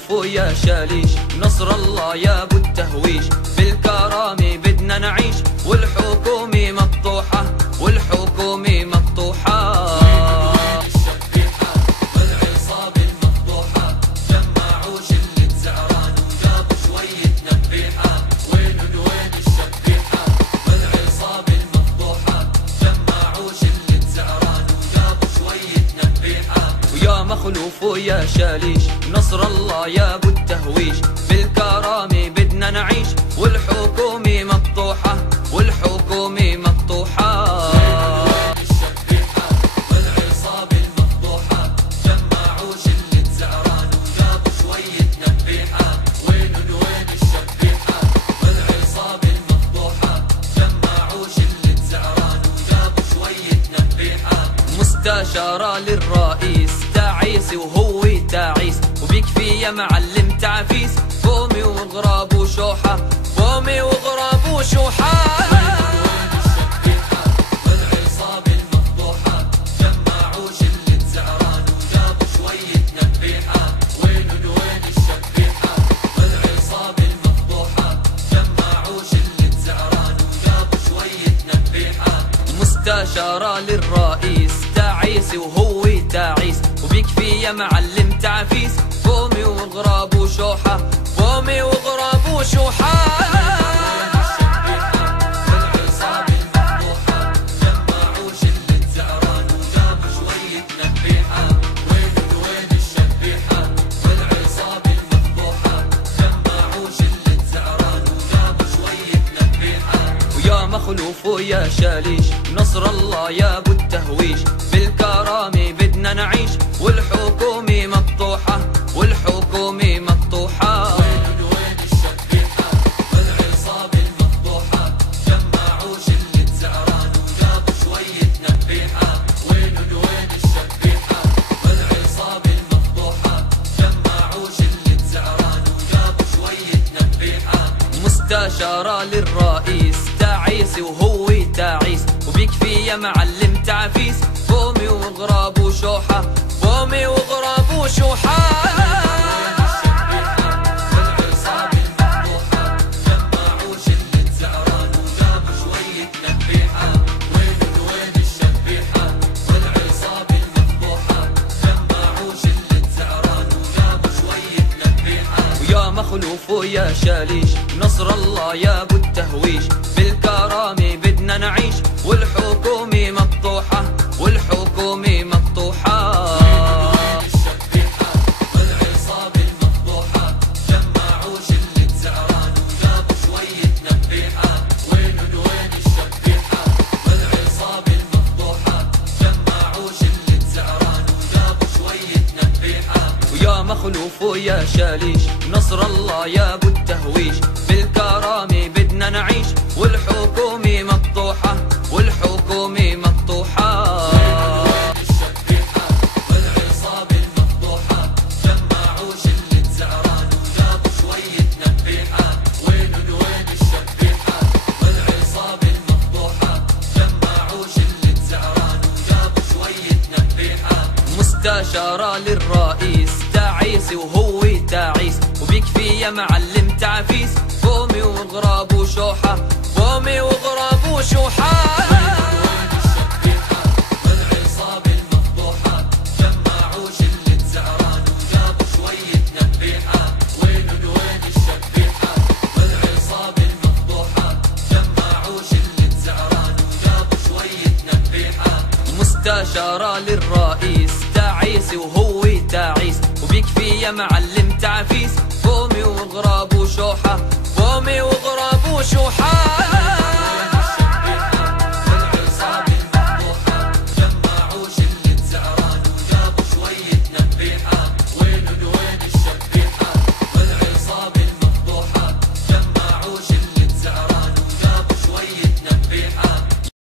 مخلوف ويا شاليش، نصر الله يا ابو التهويش، بالكرامة بدنا نعيش، والحكومة مقطوحة والحكومة مقطوحة. والعصابة المفضوحة جمعوا شلة زعران وجابوا شوية نبيحة، وين الشبيحة؟ والعصابة المفضوحة جمعوا شلة زعران وجابوا شوية نبيحة. ويا مخلوف ويا شاليش، نصر الله يا ابو التهويش، بالكرامة بدنا نعيش، والحكومة مقطوحة والحكومة مقطوحة. الشبيحة والعصابة المفضوحة جمعوا شلة زعران وجابوا شوية نبيحة، وين الشبيحة؟ والعصابة المفضوحة جمعوا شلة زعران وجابوا شوية نبيحة. مستشارة للرئيس تعيس وهو تعيس، وبيكفي يا معلم تعفيس، قومي وغراب وشوحة، قومي وغراب وشوحة. الشبيحة والعصابة المفضوحة جمعوا شلة زعران وجابوا شوية نبيحة، وين الشبيحة؟ والعصابة المفضوحة جمعوا شلة زعران وجابوا شوية نبيحة. مستشارة للرئيس تعيس وهو تعيس، وبيكفي يا معلم تعفيس، قومي وغراب وشوحة، قومي وغراب وشوحة. الشبيحة والعصابة المفضوحة جمعوا شلة زعران وجابوا شوية نبيحة، وين الشبيحة؟ والعصابة المفضوحة جمعوا شلة زعران وجابوا شوية نبيحة. ويا مخلوف ويا شاليش، نصر الله يا ابو التهويش، بالكرامة بدنا نعيش، والحكومة مقطوحة والحكومة مقطوحة. وين الشبيحة والعصابة المفضوحة جمعوا شلة زعران وجابوا شوية نبيحة، وين الشبيحة؟ والعصابة المفضوحة جمعوا شلة زعران وجابوا شوية نبيحة. مستشارة للرئيس تعيس وهو تعيس، وبيكفي يا معلم تعفيس، قومي وغراب وشوحة، قومي وغراب وشوحة. الشبيحة والعصابة المفضوحة جمعوا شلة زعران وجابوا شوية نبيحة، وين الشبيحة؟ والعصابة المفضوحة جمعوا شلة زعران وجابوا شوية نبيحة. ويا مخلوف ويا شاليش، نصر الله يا ابو التهويش، بالكرامة بدنا نعيش، والحكومة مقطوحة والحكومة مقطوحة. الشبيحة والعصابة المفضوحة جمعوا شلة زعران وجابوا شوية نبيحة، وين الشبيحة؟ والعصابة المفضوحة جمعوا شلة زعران وجابوا شوية نبيحة. ويا مخلوف ويا شاليش، نصر الله يا ابو التهويش، بالكرامة بدنا نعيش، والحكومة مقطوحة والحكومة مقطوحة. الشبيحة والعصابة المفضوحة جمعوا شلة زعران وجابوا شوية نبيحة، وين الشبيحة؟ والعصابة المفضوحة جمعوا شلة زعران وجابوا شوية نبيحة. مستشارة للرئيس تعيس وهو تعيس، وبيكفي يا معلم تعفيس، قومي وغراب وشوحة، قومي وغراب وشوحة. الشبيحة والعصابة المفضوحة جمعوا شلة زعران وجابوا شوية نبيحة، وين الشبيحة؟ والعصابة المفضوحة جمعوا شلة زعران وجابوا شوية نبيحة. مستشارة للرئيس تعيس وهو تعيس، وبيكفي يا معلم تعفيس، قومي وغراب وشوحة، قومي وغراب وشوحة.